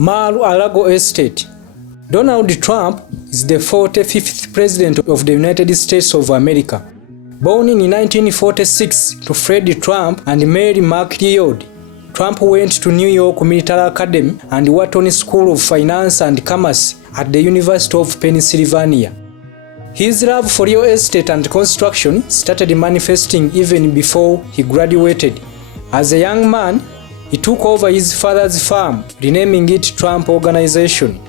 Mar-a-Lago estate. Donald Trump is the 45th president of the United States of America. Born in 1946 to Fred Trump and Mary McLeod, Trump went to New York Military Academy and Wharton School of Finance and Commerce at the University of Pennsylvania. His love for real estate and construction started manifesting even before he graduated. As a young man, he took over his father's firm, renaming it Trump Organization.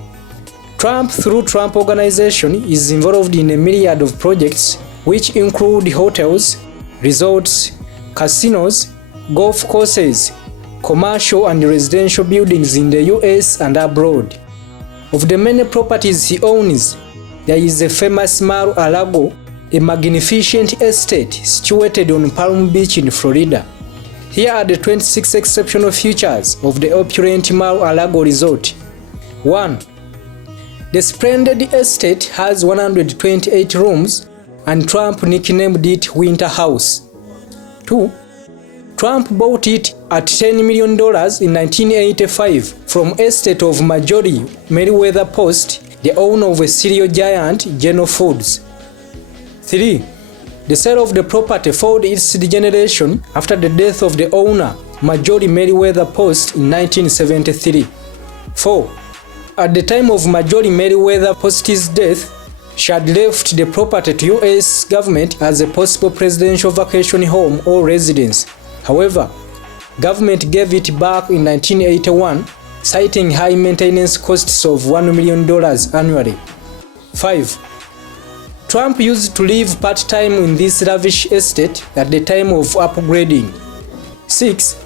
Trump, through Trump Organization, is involved in a myriad of projects which include hotels, resorts, casinos, golf courses, commercial and residential buildings in the US and abroad. Of the many properties he owns, there is a famous Mar-a-Lago, a magnificent estate situated on Palm Beach in Florida. Here are the 26 exceptional features of the opulent Mar-a-Lago resort. 1. The splendid estate has 128 rooms, and Trump nicknamed it Winter House. 2. Trump bought it at $10 million in 1985 from estate of Marjorie Merriweather Post, the owner of a cereal giant, General Foods. 3. The sale of the property followed its degeneration after the death of the owner, Marjorie Merriweather Post, in 1973. 4. At the time of Marjorie Merriweather Post's death, she had left the property to U.S. government as a possible presidential vacation home or residence. However, government gave it back in 1981, citing high maintenance costs of $1 million annually. 5. Trump used to live part-time in this lavish estate at the time of upgrading. 6.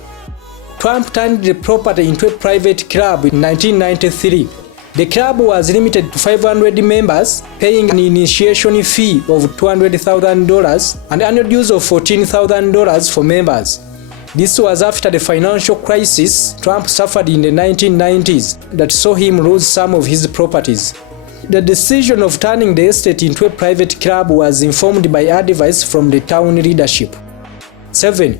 Trump turned the property into a private club in 1993. The club was limited to 500 members, paying an initiation fee of $200,000 and annual dues of $14,000 for members. This was after the financial crisis Trump suffered in the 1990s that saw him lose some of his properties. The decision of turning the estate into a private club was informed by advice from the town leadership. 7.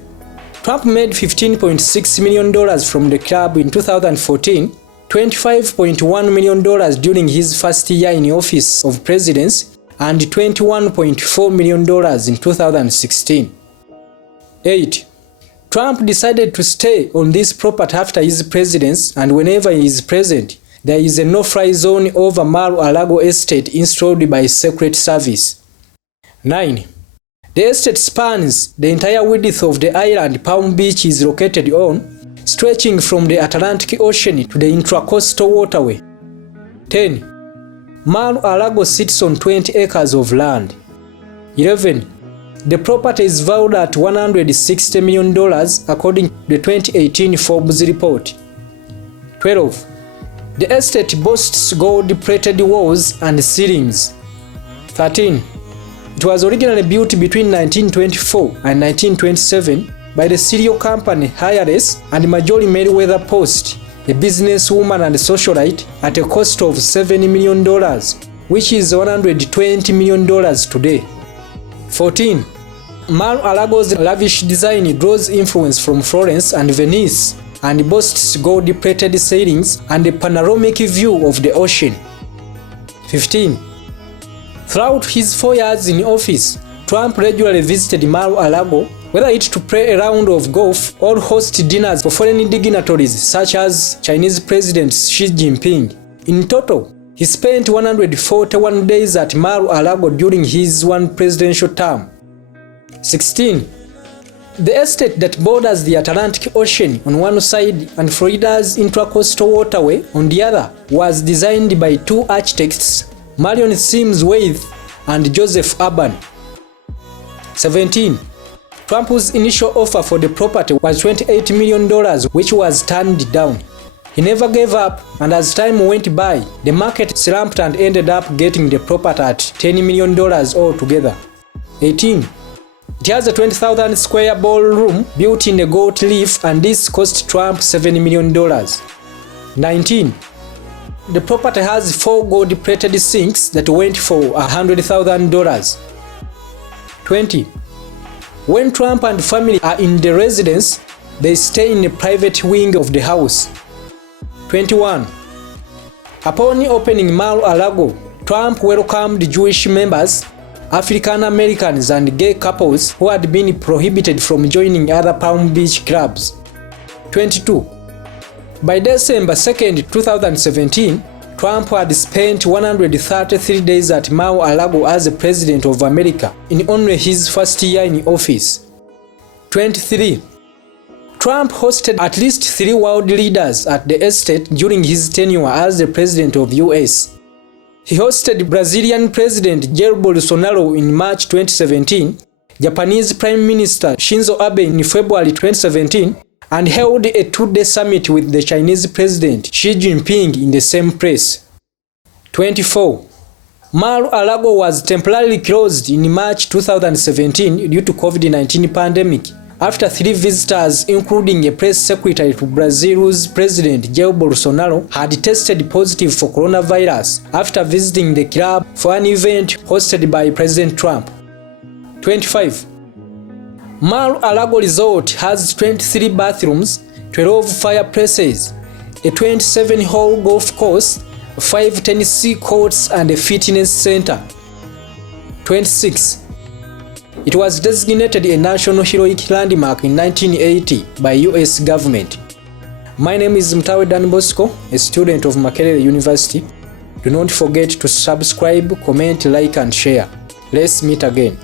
Trump made $15.6 million from the club in 2014, $25.1 million during his first year in the office of presidency, and $21.4 million in 2016. 8. Trump decided to stay on this property after his presidency, and whenever he is present, there is a no-fly zone over Mar-a-Lago estate installed by Secret Service. 9. The estate spans the entire width of the island Palm Beach is located on, stretching from the Atlantic Ocean to the Intracoastal Waterway. 10. Mar-a-Lago sits on 20 acres of land. 11. The property is valued at $160 million according to the 2018 Forbes report. 12. The estate boasts gold-plated walls and ceilings. 13. It was originally built between 1924 and 1927 by the cereal company Hireless and Marjorie Merriweather Post, a businesswoman and socialite, at a cost of $70 million, which is $120 million today. 14. Mar-a-Lago's lavish design draws influence from Florence and Venice, and boasts gold-plated ceilings and a panoramic view of the ocean. 15. Throughout his 4 years in office, Trump regularly visited Mar-a-Lago, whether it to play a round of golf or host dinners for foreign dignitaries such as Chinese President Xi Jinping. In total, he spent 141 days at Mar-a-Lago during his one presidential term. 16. The estate that borders the Atlantic Ocean on one side and Florida's Intracoastal Waterway on the other was designed by two architects, Marion Sims Waite and Joseph Urban. 17. Trump's initial offer for the property was $28 million, which was turned down. He never gave up, and as time went by, the market slumped and ended up getting the property at $10 million altogether. 18. It has a 20,000 square ballroom built in a goat leaf, and this cost Trump $7 million. 19. The property has 4 gold-plated sinks that went for $100,000. 20. When Trump and family are in the residence, they stay in a private wing of the house. 21. Upon opening Mar-a-Lago, Trump welcomed Jewish members, African Americans, and gay couples who had been prohibited from joining other Palm Beach clubs. 22. By December 2, 2017, Trump had spent 133 days at Mar-a-Lago as the President of America in only his first year in office. 23. Trump hosted at least 3 world leaders at the estate during his tenure as the President of US. He hosted Brazilian President Jair Bolsonaro in March 2017, Japanese Prime Minister Shinzo Abe in February 2017, and held a 2-day summit with the Chinese President Xi Jinping in the same place. 24. Mar-a-Lago was temporarily closed in March 2017 due to COVID-19 pandemic, after 3 visitors, including a press secretary to Brazil's President Jair Bolsonaro, had tested positive for coronavirus after visiting the club for an event hosted by President Trump. 25. Mar-a-Lago Resort has 23 bathrooms, 12 fireplaces, a 27-hole golf course, 5 tennis courts, and a fitness center. 26. It was designated a National Heroic Landmark in 1980 by US government. My name is Mtawe Dan Bosco, a student of Makerere University. Do not forget to subscribe, comment, like, and share. Let's meet again.